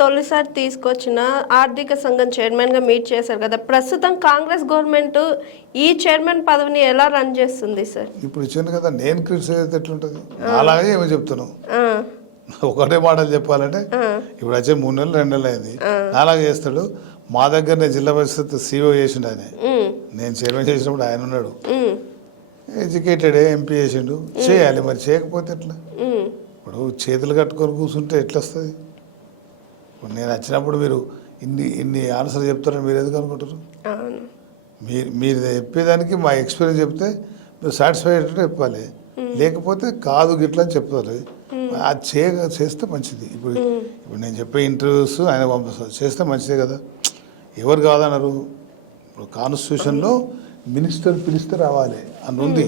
తొలిసారి తీసుకొచ్చిన ఆర్థిక సంఘం చైర్మన్గా మీట్ చేశారు కదా, ప్రస్తుతం కాంగ్రెస్ గవర్నమెంట్ ఈ చైర్మన్ పదవిని ఎలా రన్ చేస్తుంది సార్? ఇప్పుడు ఇచ్చింది కదా, నేను క్రిటిసైజ్ అయితే ఎట్లుంటుంది? అలాగే ఏమో చెప్తున్నావు. ఒకటే మాటలు చెప్పాలంటే ఇప్పుడు వచ్చే 3 నెలలు 2 నెలలు అయింది, అలాగే చేస్తాడు. మా దగ్గరనే జిల్లా పరిషత్ CEO చేసిండు ఆయన, నేను చైర్మన్ చేసినప్పుడు ఆయన ఉన్నాడు. ఎడ్యుకేటెడ్ ఎంపీ చేసిండు, చేయాలి. మరి చేయకపోతే ఎట్లా? ఇప్పుడు చేతులు కట్టుకొని కూర్చుంటే ఎట్లా వస్తుంది? ఇప్పుడు నేను వచ్చినప్పుడు మీరు ఇన్ని ఆన్సర్ చెప్తారని మీరు ఎందుకు అనుకుంటారు? మీరు చెప్పేదానికి మా ఎక్స్పీరియన్స్ చెప్తే మీరు సాటిస్ఫైడ్ చెప్పాలి, లేకపోతే కాదు గిట్లా అని చెప్తారు. అది చేస్తే మంచిది. ఇప్పుడు నేను చెప్పే ఇంటర్వ్యూస్ ఆయన పంపిస్తారు, చేస్తే మంచిదే కదా. ఎవరు కాదన్నారు? ఇప్పుడు కాన్స్టిట్యూషన్లో మినిస్టర్ పిలిస్తే రావాలి అని ఉంది,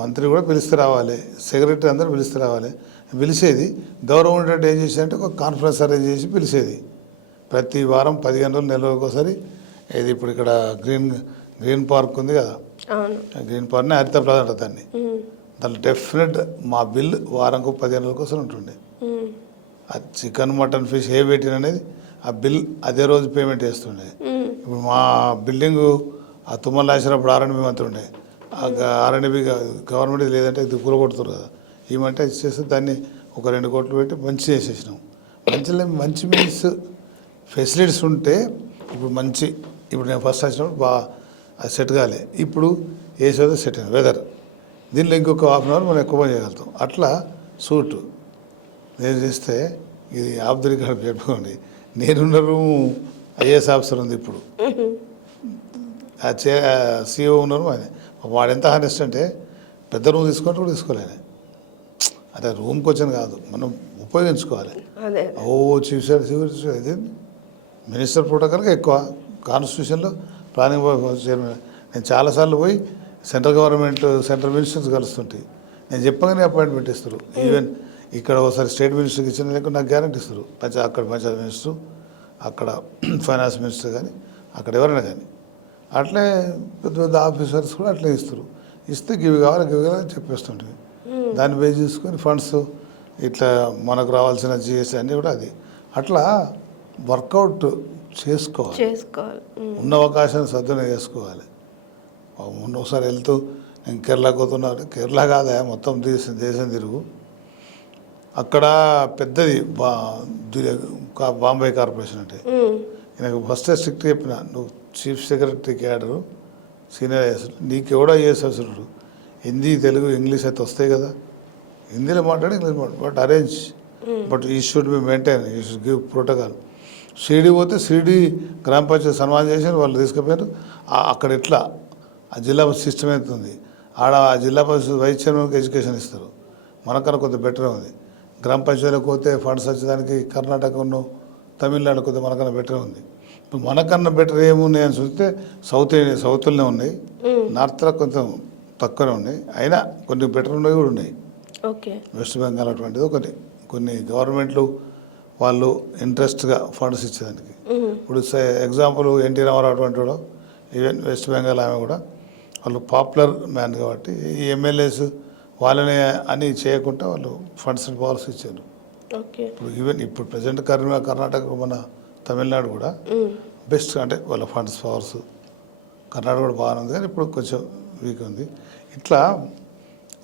మంత్రి కూడా పిలిస్తే రావాలి, సెక్రటరీ అందరూ పిలిస్తే రావాలి. పిలిచేది గవర్నమెంట్ ఏం చేసేదంటే ఒక కాన్ఫరెన్స్ అరేంజ్ చేసి పిలిచేది. ప్రతి వారం 15 రోజులు, నెల రోజులకు ఒకసారి. ఇది ఇప్పుడు ఇక్కడ గ్రీన్ పార్క్ ఉంది కదా, గ్రీన్ పార్క్ని హరిత ప్లాజా అంటారు దాన్ని. దాంట్లో డెఫినెట్ మా బిల్ వారంకు 15 రోజులకు ఒకసారి ఉంటుండే. ఆ చికెన్ మటన్ ఫిష్ ఏ పెట్టిన అనేది ఆ బిల్ అదే రోజు పేమెంట్ చేస్తుండే. ఇప్పుడు మా బిల్డింగు ఆ తుమ్మల రాసినప్పుడు R&B మంత్రి ఉండే, R&B గవర్నమెంట్ లేదంటే ఇది కూలగొడుతారు కదా, ఏమంటే చేస్తే దాన్ని ఒక 2 కోట్లు పెట్టి మంచి చేసేసినాం. మంచి మీన్స్ ఫెసిలిటీస్ ఉంటే ఇప్పుడు నేను ఫస్ట్ వచ్చినప్పుడు బాగా అది సెట్ కాలే, ఇప్పుడు వేసేదో సెట్ అయింది. వెదర్ దీనిలో ఇంకొక ½ అవర్ మనం ఎక్కువ పని చేయగలుగుతాం. అట్లా సూటు నేను చేస్తే ఇది ఆఫ్ ది రికార్డ్ పెట్టుకోండి. నేనున్న రూము IAS ఆఫీసర్ ఉంది, ఇప్పుడు CEO ఉన్నారు. వాడు ఎంత హానెస్ట్ అంటే పెద్ద రూమ్ తీసుకుంటే కూడా తీసుకోలేను. అంటే రూమ్కి వచ్చాను కాదు, మనం ఉపయోగించుకోవాలి. చీఫ్ సెక్రటరీ ఇది మినిస్టర్ ప్రోటోకాల్గా ఎక్కువ కాన్స్టిట్యూషన్లో ప్లానింగ్ చైర్మన్. నేను చాలాసార్లు పోయి సెంట్రల్ మినిస్టర్స్ కలుస్తుంటాయి. నేను చెప్పగానే అపాయింట్మెంట్ ఇస్తారు. ఈవెన్ ఇక్కడ ఒకసారి స్టేట్ మినిస్టర్కి ఇచ్చిన లేక నాకు గ్యారెంటీ ఇస్తారు. అక్కడ పంచాయత్ మినిస్టర్, అక్కడ ఫైనాన్స్ మినిస్టర్ కానీ, అక్కడ ఎవరైనా కానీ అట్లే పెద్ద పెద్ద ఆఫీసర్స్ కూడా అట్లే ఇస్తారు. ఇస్తే గివి కావాలి అని చెప్పేస్తుంటుంది. దాన్ని బేస్ చేసుకొని ఫండ్స్ ఇట్లా మనకు రావాల్సిన GST అన్నీ కూడా అది అట్లా వర్కౌట్ చేసుకోవాలి. ఉన్న అవకాశాన్ని సద్వినియోగం చేసుకోవాలి. ఒకసారి వెళ్తూ నేను కేరళకు పోతున్నాను, కేరళ కాదా మొత్తం దేశం తిరుగు. అక్కడ పెద్దది బాంబే కార్పొరేషన్ అంటే నాకు ఫస్ట్ స్ట్రిక్ట్ చెప్పిన, నువ్వు chief secretary cadre senior IAS, నీకు ఎవడో IAS అసలు హిందీ తెలుగు ఇంగ్లీష్ అయితే వస్తాయి కదా, హిందీలో మాట్లాడి ఇంగ్లీష్ మాట్లాడు, బట్ అరేంజ్, బట్ ఈ షుడ్ బి మెయింటైన్, ఈ షుడ్ గివ్ ప్రోటోకాల్. షిరిడి పోతే షిరిడి గ్రామ పంచాయతీ సన్మానం చేసి వాళ్ళు తీసుకుపోయారు. అక్కడ ఎట్లా ఆ జిల్లా సిస్టమ్ అవుతుంది, ఆడ ఆ జిల్లా పరిషత్ వైస్ చైర్మన్కి ఎడ్యుకేషన్ ఇస్తారు. మనకన్నా కొంత బెటర్ ఉంది. గ్రామ పంచాయతీలకు పోతే ఫండ్స్ వచ్చేదానికి కర్ణాటకను తమిళనాడు కొద్దిగా మనకన్నా బెటర్ ఉంది. ఇప్పుడు మనకన్నా బెటర్ ఏమున్నాయి అని చూస్తే సౌత్లోనే ఉన్నాయి, నార్త్లో కొంచెం తక్కువనే ఉన్నాయి. అయినా కొన్ని బెటర్ ఉన్నవి కూడా ఉన్నాయి. వెస్ట్ బెంగాల్ అటువంటిది కొన్ని గవర్నమెంట్లు వాళ్ళు ఇంట్రెస్ట్గా ఫండ్స్ ఇచ్చేదానికి. ఇప్పుడు ఎగ్జాంపుల్ ఎన్టీ రామారావు అటువంటి వాడు, ఈవెన్ వెస్ట్ బెంగాల్ ఆమె కూడా వాళ్ళు పాపులర్ మ్యాన్ కాబట్టి ఈ MLAs వాళ్ళని అని చేయకుండా వాళ్ళు ఫండ్స్ పవర్స్ ఇచ్చారు. ఇప్పుడు ఈవెన్ ఇప్పుడు ప్రజెంట్ కర్ణాటక మన తమిళనాడు కూడా బెస్ట్, అంటే వాళ్ళ ఫండ్స్ పవర్స్. కర్ణాటక కూడా బాగానే ఉంది కానీ ఇప్పుడు కొంచెం వీక్ ఉంది. ఇట్లా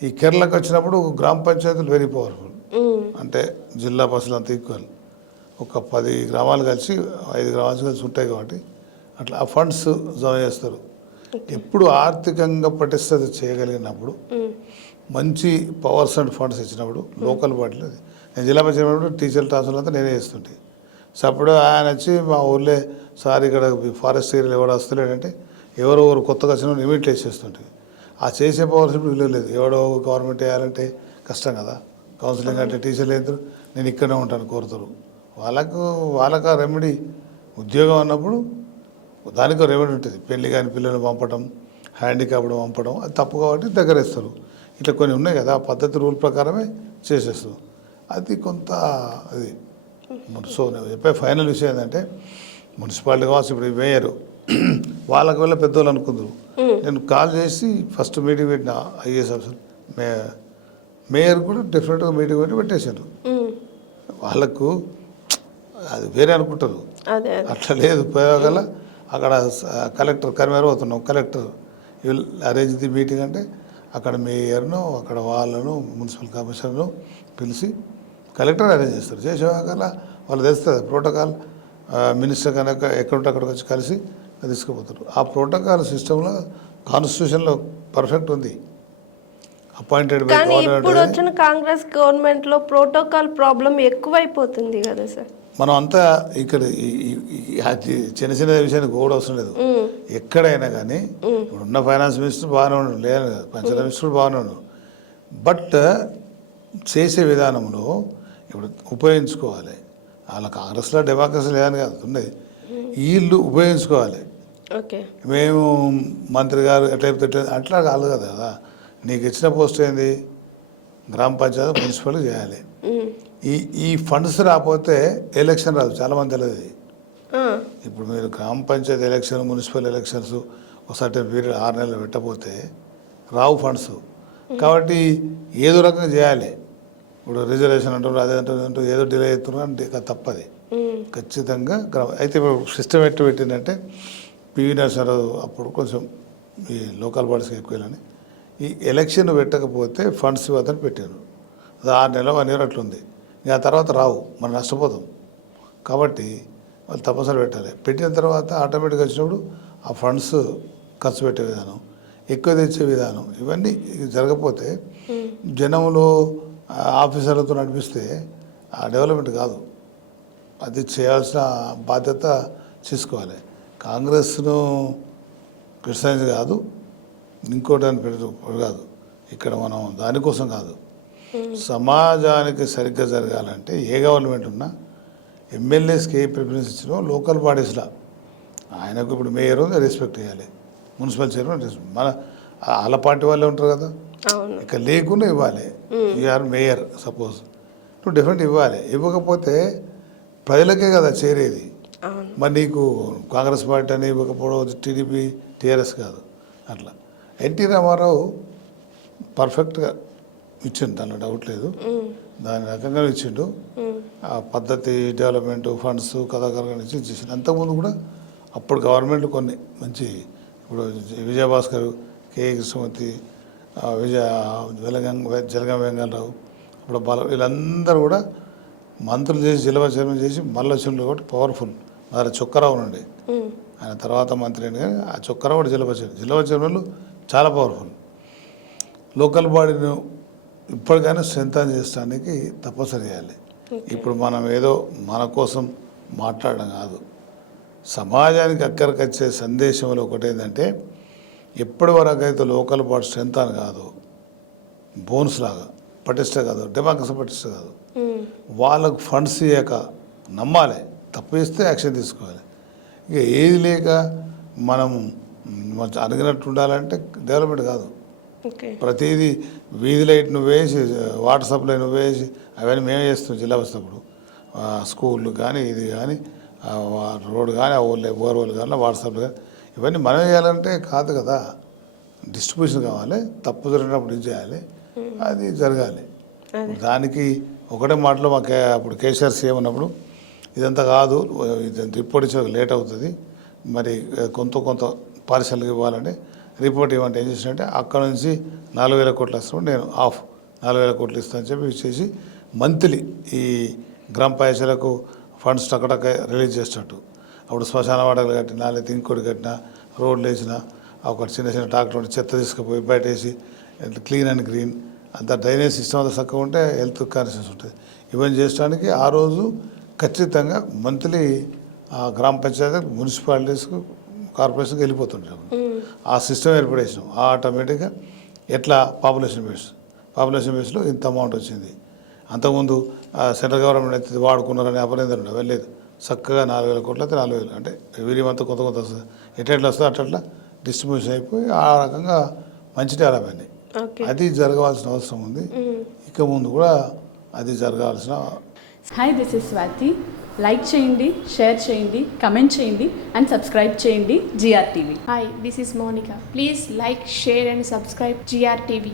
ఈ కేరళకు వచ్చినప్పుడు గ్రామ పంచాయతీలు వెరీ పవర్ఫుల్, అంటే జిల్లా పరిషత్ అంతా ఈక్వల్. ఒక 10 గ్రామాలు కలిసి 5 గ్రామాలు కలిసి ఉంటాయి కాబట్టి అట్లా ఆ ఫండ్స్ జమ చేస్తారు. ఎప్పుడు ఆర్థికంగా పటిష్టత చేయగలిగినప్పుడు, మంచి పవర్స్ అండ్ ఫండ్స్ ఇచ్చినప్పుడు లోకల్ బాడీలో, నేను జిల్లా పంచాయతీ టీచర్ ట్రాన్స్ఫర్ అంతా నేనే చేస్తుంటే, సో అప్పుడు ఆయన వచ్చి మా ఊళ్ళో సార్ ఇక్కడ ఫారెస్ట్ ఏరియాలో ఎవడో వస్తలేడంటే ఎవరో కొత్తగా వచ్చిన ఇమీడియట్ వేసేస్తుంటే, ఆ చేసే పవర్స్ ఇప్పుడు విలువ లేదు. ఎవడో గవర్నమెంట్ వేయాలంటే కష్టం కదా, కౌన్సిలింగ్ అంటే టీచర్లు లేదు, నేను ఇక్కడే ఉంటాను కోరుతారు. వాళ్ళకు ఆ రెమెడీ ఉద్యోగం అన్నప్పుడు దానికి రెమెడీ ఉంటుంది. పెళ్లి కాని పిల్లలు పంపడం, హ్యాండిక్యాప్డ్ పంపడం అది తప్పు కాబట్టి దగ్గర ఇస్తారు. ఇట్లా కొన్ని ఉన్నాయి కదా, ఆ పద్ధతి రూల్ ప్రకారమే చేసేస్తారు. అది కొంత అది. సో నేను చెప్పే ఫైనల్ విషయం ఏంటంటే, మున్సిపాలిటీ కావచ్చు, ఇప్పుడు మేయర్ వాళ్ళకి వెళ్ళి పెద్దోళ్ళు అనుకుందరు. నేను కాల్ చేసి ఫస్ట్ మీటింగ్ పెట్టిన IAS ఆఫీసర్, మేయర్ కూడా డిఫరెంట్గా మీటింగ్ పెట్టి పెట్టేశారు. వాళ్ళకు అది వేరే అనుకుంటారు. అదే అట్లా లేదు. ఉపయోగాల అక్కడ కలెక్టర్ కరిమేర పోతున్నాం, collector will arrange the meeting అంటే అక్కడ మేయర్ను అక్కడ వాళ్ళను మున్సిపల్ కమిషనర్ను పిలిచి కలెక్టర్ అరేంజ్ చేస్తారు. చేసేవాళ్ళ వాళ్ళు తెలుస్తుంది ప్రోటోకాల్. మినిస్టర్ కనుక ఎక్కడుంటే అక్కడికి వచ్చి కలిసి తీసుకుపోతారు. ఆ ప్రోటోకాల్ సిస్టంలో కాన్స్టిట్యూషన్లో పర్ఫెక్ట్ ఉంది. అపాయింటెడ్ బై కానీ ఇప్పుడు వచ్చిన కాంగ్రెస్ గవర్నమెంట్ లో ప్రోటోకాల్ ప్రాబ్లం ఎక్కువైపోతుంది కదా సార్. మనం అంతా ఇక్కడ చిన్న చిన్న విషయానికి కూడా అవసరం లేదు. ఎక్కడైనా కానీ ఇప్పుడున్న ఫైనాన్స్ మినిస్టర్ బాగానే ఉండడు, లేదు కదా, పంచాయతీ మినిస్టర్ బాగానే ఉండడు. బట్ చేసే విధానంలో ఇప్పుడు ఉపయోగించుకోవాలి. వాళ్ళ కాంగ్రెస్లో డెమోక్రసీ లేదని కాదు ఉన్నది, వీళ్ళు ఉపయోగించుకోవాలి. ఓకే, మేము మంత్రి గారు ఎట్లా అట్లా కాదు కదా. నీకు ఇచ్చిన పోస్ట్ ఏంది, గ్రామ పంచాయతీ మున్సిపల్ చేయాలి. ఈ ఫండ్స్ రాకపోతే ఎలక్షన్ రాదు, చాలామంది తెలియదు. ఇప్పుడు మీరు గ్రామ పంచాయతీ ఎలక్షన్, మున్సిపల్ ఎలక్షన్స్ ఒక సర్టెన్ పీరియడ్ 6 నెలలు పెట్టకపోతే రావు ఫండ్స్. కాబట్టి ఏదో రకంగా చేయాలి. ఇప్పుడు రిజర్వేషన్ అంటారు, అదే అంటారు, ఏదో డిలే అవుతున్నారు అంటే తప్పది ఖచ్చితంగా. అయితే ఇప్పుడు సిస్టమ్ ఎట్టు పెట్టిందంటే పివి నరసింహారావు అప్పుడు కొంచెం ఈ లోకల్ బాడీస్కి ఎక్కువ వెళ్ళని ఈ ఎలక్షన్ పెట్టకపోతే ఫండ్స్ ఇవ్వదని పెట్టారు. అది 6 నెలలు 1 ఇయర్ అట్లుంది. ఇంకా ఆ తర్వాత రావు, మనం నష్టపోతాం. కాబట్టి వాళ్ళు తప్పనిసరి పెట్టాలి. పెట్టిన తర్వాత ఆటోమేటిక్గా వచ్చినప్పుడు ఆ ఫండ్స్ ఖర్చు పెట్టే విధానం, ఎక్కువ తెచ్చే విధానం, ఇవన్నీ జరగకపోతే జనంలో ఆఫీసర్లతో నడిపిస్తే ఆ డెవలప్మెంట్ కాదు. అది చేయాల్సిన బాధ్యత తీసుకోవాలి. కాంగ్రెస్ను క్రిటిసైజ్ కాదు, ఇంకోటి అని కాదు. ఇక్కడ మనం దానికోసం కాదు, సమాజానికి సరిగ్గా జరగాలంటే ఏ గవర్నమెంట్ ఉన్నా ఎమ్మెల్యేస్కి ఏ ప్రిఫరెన్స్ ఇచ్చినో లోకల్ బాడీస్లో ఆయనకు ఇప్పుడు మేయర్ రెస్పెక్ట్ చేయాలి, మున్సిపల్ చైర్మన్ మన వాళ్ళ పార్టీ వాళ్ళే ఉంటారు కదా, ఇక లేకుండా ఇవ్వాలి. యూఆర్ మేయర్ సపోజ్ నువ్వు డెఫినెట్ ఇవ్వాలి. ఇవ్వకపోతే ప్రజలకే కదా చేరేది. మరి నీకు కాంగ్రెస్ పార్టీ అని ఇవ్వకపోవడం టీడీపీ టీఆర్ఎస్ కాదు. అట్లా ఎన్టీ రామారావు పర్ఫెక్ట్గా ఇచ్చిండు, దానిలో డౌట్ లేదు. దాని రకంగా ఇచ్చిండు. ఆ పద్ధతి, డెవలప్మెంట్, ఫండ్స్ కథాకరంగా ఇచ్చేసిండు. అంతకుముందు కూడా అప్పుడు గవర్నమెంట్ కొన్ని మంచి, ఇప్పుడు విజయభాస్కర్, కే కృష్ణమూర్తి, జలగం వెంగళరావు, ఇప్పుడు వీళ్ళందరూ కూడా మంత్రులు చేసి జిల్లా చైర్మన్ చేసి మళ్ళీ వచ్చిండ్రు కాబట్టి పవర్ఫుల్. మరి చొక్కరావు నుండి ఆయన తర్వాత మంత్రి అయిన కానీ ఆ చొక్కరావు కూడా జిల్లా చైర్మన్లు చాలా పవర్ఫుల్. లోకల్ బాడీని ఇప్పటికైనా స్ట్రెంథన్ చేయడానికి తప్పనిసరి చేయాలి. ఇప్పుడు మనం ఏదో మన కోసం మాట్లాడడం కాదు, సమాజానికి అక్కడికి వచ్చే సందేశంలో ఒకటి ఏంటంటే ఎప్పటి వరకు అయితే లోకల్ బాడీ స్ట్రెంథన్ కాదు, బోన్స్ లాగా పటిష్ట కాదు, డెమోక్రసీ పటిష్ట కాదు, వాళ్ళకు ఫండ్స్ ఇయ్యాక నమ్మాలి, తప్పు చేస్తే యాక్షన్ తీసుకోవాలి. ఇక ఏది లేక మనం అడిగినట్టు ఉండాలంటే డెవలప్మెంట్ కాదు. ప్రతిదీ వీధి లైట్ నువ్వేసి, వాటర్ సప్లై నువ్వేసి, అవన్నీ మేమే చేస్తాం జిల్లా వచ్చినప్పుడు. స్కూళ్ళు కానీ ఇది కానీ రోడ్డు కానీ బోర్వెల్ కానీ వాటర్ సప్లై కానీ ఇవన్నీ మనం చేయాలంటే కాదు కదా, డిస్ట్రిబ్యూషన్ కావాలి. తప్పు జరిగినప్పుడు ఏం చేయాలి, అది జరగాలి. దానికి ఒకటే మాటలో మాకు అప్పుడు కేసీఆర్ సీఎం ఉన్నప్పుడు ఇదంతా కాదు, ఇది రిపోర్ట్ ఇచ్చే లేట్ అవుతుంది, మరి కొంత పార్సల్కి ఇవ్వాలంటే రిపోర్ట్ ఇవ్వండి. ఏం చేసినట్టే అక్కడ నుంచి 4,000 కోట్లు వస్తాడు, నేను 4,000 కోట్లు ఇస్తానని చెప్పి ఇచ్చేసి మంత్లీ ఈ గ్రామ పంచాయతీలకు ఫండ్స్ టక్కటక్క రిలీజ్ చేసినట్టు. అప్పుడు శ్మశాన వాడకలు కట్టినా, లేకపోతే ఇంకోటి కట్టినా, రోడ్లు వేసినా, ఒక చిన్న ట్రాక్టర్ చెత్త తీసుకుపోయి బయట వేసి క్లీన్ అండ్ గ్రీన్ అంత డ్రైనేజ్ సిస్టమ్ అంతా చక్కగా ఉంటే హెల్త్ కాన్షియస్ ఉంటుంది. ఇవన్నీ చేయడానికి ఆ రోజు ఖచ్చితంగా మంత్లీ ఆ గ్రామ పంచాయతీ మున్సిపాలిటీస్కు కార్పొరేషన్కి వెళ్ళిపోతుంటాం. ఆ సిస్టమ్ ఏర్పడేసినాం. ఆటోమేటిక్గా ఎట్లా పాపులేషన్ బేస్లో ఇంత అమౌంట్ వచ్చింది. అంతకుముందు సెంట్రల్ గవర్నమెంట్ అయితే వాడుకున్నారని అపనిందలు వెళ్ళలేదు. చక్కగా 4,000 కోట్లు అయితే 4,000 అంటే వీరి అంతా కొంత వస్తుంది. ఎట్లా వస్తుంది అట్లా డిస్ట్రిబ్యూషన్ అయిపోయి ఆ రకంగా మంచి డెవలప్మెంట్. అది జరగాల్సిన అవసరం ఉంది. ఇక ముందు కూడా అది జరగాల్సిన. Hi, this is Swathi. Like చేయండి, షేర్ చేయండి, కమెంట్ చేయండి అండ్ సబ్స్క్రైబ్ చేయండి GRTV. Hi, this is Monica. Please like, share and subscribe GRTV.